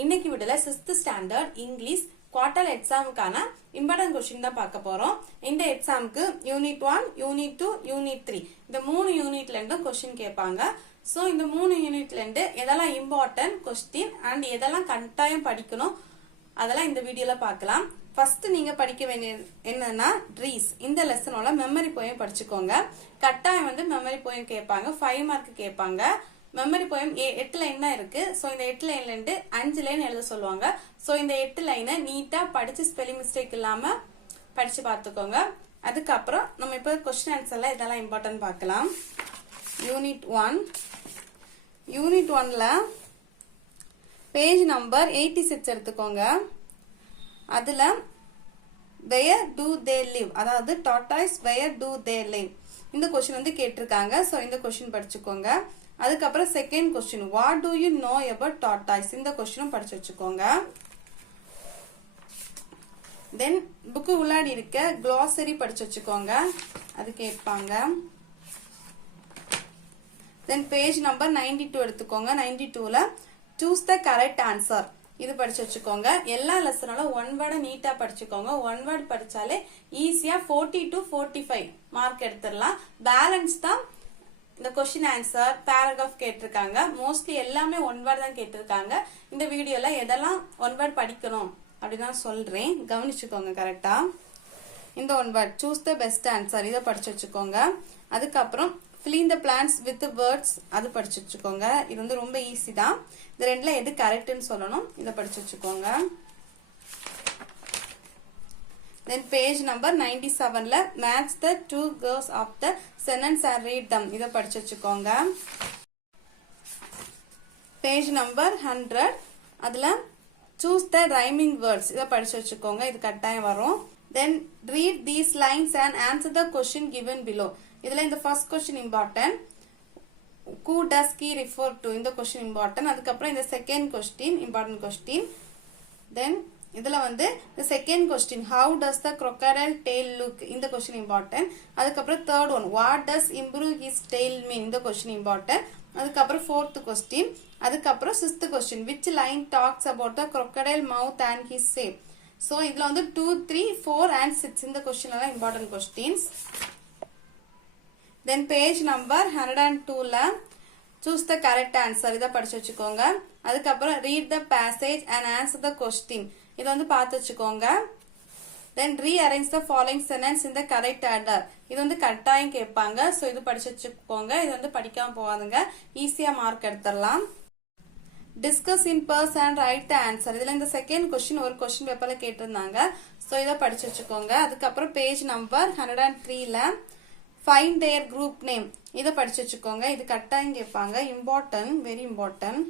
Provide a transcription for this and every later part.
இன்னைக்கு விடல 6th standard English quarter எக்ஸாமுக்கான இம்பார்ட்டன்ட் கொஸ்டின் தான் பார்க்க போறோம். இந்த எக்ஸாமுக்கு யூனிட் 1, யூனிட் 2, யூனிட் 3 இந்த 3 யூனிட்ல இருந்தும் கொஸ்டின் கேட்பாங்க. சோ இந்த 3 யூனிட்ல இருந்து எதெல்லாம் இம்பார்ட்டன்ட் கொஸ்டின் அண்ட் எதெல்லாம் கட்டாயம் படிக்கணும் அதெல்லாம் இந்த வீடியோல பார்க்கலாம். ஃபர்ஸ்ட் நீங்க படிக்க வேண்டியது என்னன்னா ட்ரீஸ். இந்த லெசனோட மெமரி போயம் படிச்சுக்கோங்க. கட்டாயம் மெமரி போயம் கேட்பாங்க, 5 மார்க் கேட்பாங்க. மெமரி போயம் 8 லைன் தான் இருக்கு. சோ இந்த 8 லைன்ல இருந்து 5 லைன் எழுத சொல்லுவாங்க. சோ இந்த 8 லைனை நீட்டா படிச்சு ஸ்பெல்லிங் மிஸ்டேக் இல்லாம படிச்சு பார்த்துக்கோங்க. அதுக்கப்புறம் நம்ம இப்ப கொஸ்டின் ஆன்சர்ல இதெல்லாம் இம்பார்ட்டன்ட் பார்க்கலாம். யூனிட் 1ல பேஜ் நம்பர் 86 எடுத்துக்கோங்க. அதுல where do they live, அதாவது tortoise where do they live இந்த கொஸ்டின் கேட்டிருக்காங்க. சோ இந்த கொஸ்டின் படிச்சுக்கோங்க. அதுக்கப்புறம் second question what do you know about tortoise இந்த கொஸ்டினும் படிச்சு வச்சுக்கோங்க. தென் புக்கு உள்ளாடி இருக்க glossary படிச்சு வச்சுக்கோங்க, அது கேட்பாங்க. தென் பேஜ் நம்பர் 92 எடுத்துக்கோங்க. 92ல choose the correct answer இது படிச்சு வச்சுக்கோங்க. எல்லா லெசனோட ஒன் வேர்டை நீட்டா படிச்சுக்கோங்க. ஒன் வேர்டு படிச்சாலே ஈஸியா 40 to 45 மார்க் எடுத்துடலாம். பேலன்ஸ் தான் இந்த கொஸ்டின் ஆன்சர் பேராகிராஃப் கேட்டிருக்காங்க. மோஸ்ட்லி எல்லாமே ஒன் வேர்ட் தான் கேட்டிருக்காங்க. இந்த வீடியோல எதெல்லாம் ஒன் வேர்ட் படிக்கணும் அப்படிதான் சொல்றேன், கவனிச்சுக்கோங்க கரெக்டா. இந்த one word choose the best answer இதை படிச்சு வச்சுக்கோங்க. அதுக்கப்புறம் fill in the blanks with the words அது படிச்சு வச்சுக்கோங்க. இது ரொம்ப ஈஸி தான். இந்த ரெண்டுல எது கரெக்ட்னு சொல்லணும், இதை படிச்சு வச்சுக்கோங்க. Then page number 97ல match the two girls of the sentence and read them இதை படிச்சு வச்சுக்கோங்க. Page number 100 அதுல choose the rhyming words இதை படிச்சு வச்சுக்கோங்க, இது கட்டாயம் வரும். Then read these lines and answer the question given below. இதுல இந்த first question important, who does he refer to இந்த question important. அதுக்கப்புறம் இந்த second question important question. Then இதுல the second question how does the crocodile tail look இந்த question important. அதுக்கப்புறம் third one what does improve his tail mean இந்த question important. அதுக்கப்புறம் fourth question. அதுக்கப்புறம் fifth question which line talks about the crocodile mouth and his shape. So இதுல 2, 3, 4 and 6 இந்த question எல்லாம் important questions. Then page number 102ல choose the correct answer இதை படிச்சு வச்சுக்கோங்க. அதுக்கப்புறம் read the passage and answer the question இது பார்த்து வச்சுக்கோங்க. Then rearrange the following sentence in the correct order இது கட்டாயம் கேட்பாங்க. சோ இது படிச்சு வச்சுக்கோங்க. இது படிக்காம போகாதுங்க, ஈஸியா மார்க் எடுத்துடலாம். discuss in pairs and write the answer இதுல இந்த செகண்ட் கொஸ்டின் ஒரு கொஸ்டின் பேப்பர்ல கேட்டிருந்தாங்க. சோ இதை படிச்சு வச்சுக்கோங்க. அதுக்கப்புறம் பேஜ் நம்பர் 103ல find their group name இதை படிச்சு வச்சுக்கோங்க, இது கட்டாயம் கேட்பாங்க, important, very important.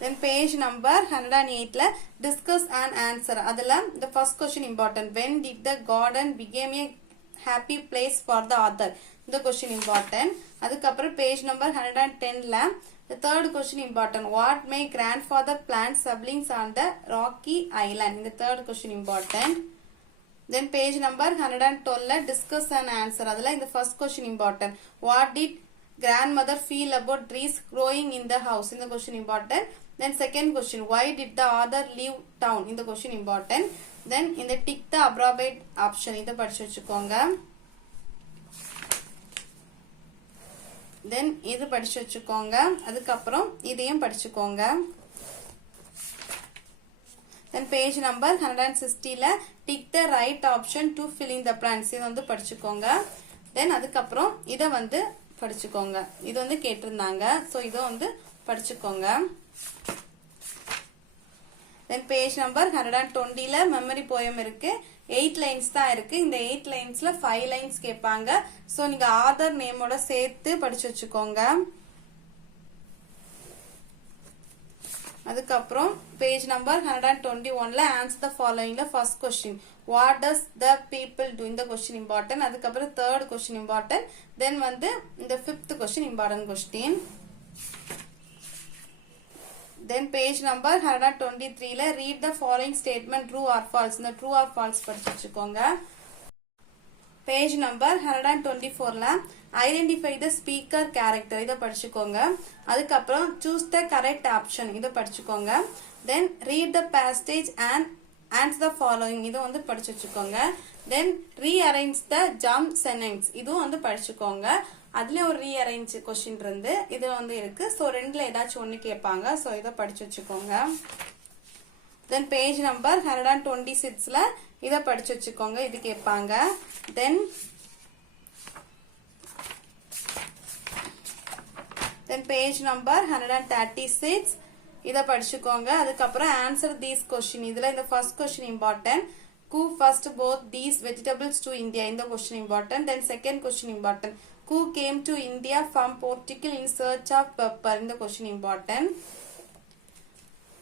Then page number 108ல discuss and answer அதுல the first question important, when did the garden became a happy place for the author இந்த question important. அதுக்கப்புறம் page number 110ல the third question important, what my grandfather plant saplings on the rocky island இந்த third question important. Then page number 112ல discuss and answer அதுல இந்த first question important, what did grandmother feel about trees growing in the house இந்த question important. Then second question, why did the author leave town இந்த question important. Then இந்த tick the appropriate option இதை படிச்சு வச்சுக்கோங்க. Then இது படிச்சு வச்சுக்கோங்க. அதுக்கப்புறம் இதையும் படிச்சுக்கோங்க. Then page number 160ல tick the right option to fill in the blanks இது படிச்சுக்கோங்க. Then அதுக்கப்புறம் இதை படிச்சுக்கோங்க, இது கேட்டிருந்தாங்க. சோ இதை படிச்சுக்கோங்க. Then page number 120ல மெமரி போயம் இருக்கு, 8 லைன்ஸ் தான் இருக்கு. இந்த 8 லைன்ஸ்ல 5 லைன்ஸ் கேட்பாங்க. சோ நீங்க ஆதர் நேமோட சேர்த்து படிச்சு வச்சுக்கோங்க. அதுக்கப்புறம் பேஜ் நம்பர் 121ல answer the followingல first question, what does the people do இந்த question important. அதுக்கப்புறம் third question important. Then இந்த fifth question important question. Then page number 123ல read the following statement true or false இந்த true or false படிச்சு வச்சுக்கோங்க. Page number 124ல identify the speaker character இதை படிச்சுக்கோங்க. அதுக்கப்புறம் சூஸ் த கரெக்ட் ஆப்ஷன் இதை படிச்சுக்கோங்க. Then read the passage and answer the following இது வந்து படிச்சு வச்சுக்கோங்க. Then rearrange the jump sentence இதுவும் வந்து படிச்சுக்கோங்க. அதுல ஒரு ரீஅரேஞ்ச் கொஸ்டின் இருந்து இது வந்து இருக்கு. ஸோ ரெண்டுல ஏதாச்சும் ஒன்று கேட்பாங்க. ஸோ இதை படிச்சு வச்சுக்கோங்க. தென் பேஜ் நம்பர் 126ல இதை படிச்சு வச்சுக்கோங்க. இது கேட்பாங்க. தென் பேஜ் நம்பர் 136 இதை படிச்சுக்கோங்க. அதுக்கப்புறம் ஆன்சர் தீஸ் கொஸ்டின் இதுல இந்த first question important. Who first brought these vegetables to India இந்த question important. Then second question important. Who came to India from Portugal in search of pepper இந்த question important.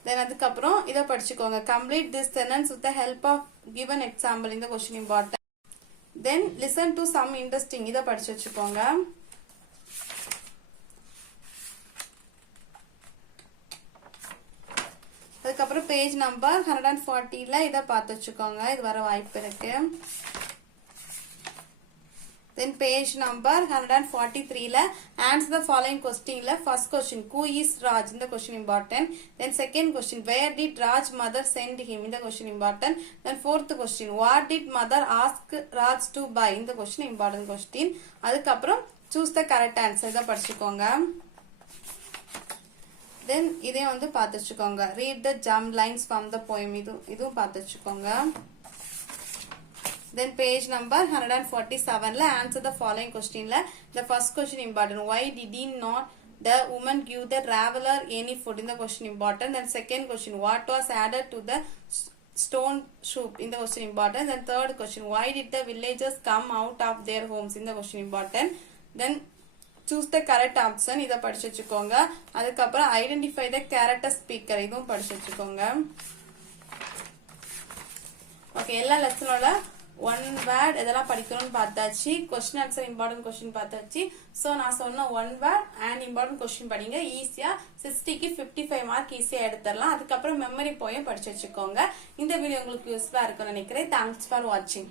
தென் அதுக்கப்புறம் இதை படிச்சுக்கோங்க. Complete this sentence with the help of given example இந்த question important. Then listen to some interesting இதை படிச்சு வச்சுக்கோங்க. அதுக்கப்புறம் page number 140ல இதை பார்த்து வச்சுக்கோங்க. இது வர வாய்ப்பு இருக்கு. தென் பேஜ் நம்பர் 143ல ஆன்சர் த ஃபாலோயிங் கொஸ்டின்ல first question who is Raj இந்த question important. Then second question where did Raj mother sent him இந்த question important. Then fourth question what did mother ask Raj to buy இந்த question important question. அதுக்கப்புறம் choose the correct answer இதை படிச்சுக்கோங்க. Then இதையும் வந்து பார்த்து வச்சுக்கோங்க. Read the jump lines from the poem இதுவும் பார்த்து வச்சுக்கோங்க. Then page number 147ல answer the following questionல the first question important. Why did not the woman give the traveler any food in the question important. Then second question, what was added to the stone soup in the question important. Then third question, why did the villagers come out of their homes in the question important. Then choose the correct option இதை படிச்சு வச்சுக்கோங்க. அதுக்கப்புறம் identify the character speaker இதுவும் படிச்சு வச்சுக்கோங்க. Okay, எல்லா லெசனோட one word இதெல்லாம் படிக்கணும்னு பார்த்தாச்சு. கொஸ்டின் ஆன்சர் இம்பார்ட்டன்ட் கொஸ்டின் பார்த்தாச்சு. ஸோ நான் சொன்ன one word and important question படிங்க. ஈஸியா 60க்கு 55 மார்க் ஈஸியா எடுத்துடலாம். அதுக்கப்புறம் மெமரி போயும் படிச்சு வச்சுக்கோங்க. இந்த வீடியோ உங்களுக்கு யூஸ்ஃபுல்லா இருக்கும்னு நினைக்கிறேன். தேங்க்ஸ் ஃபார் வாட்சிங்.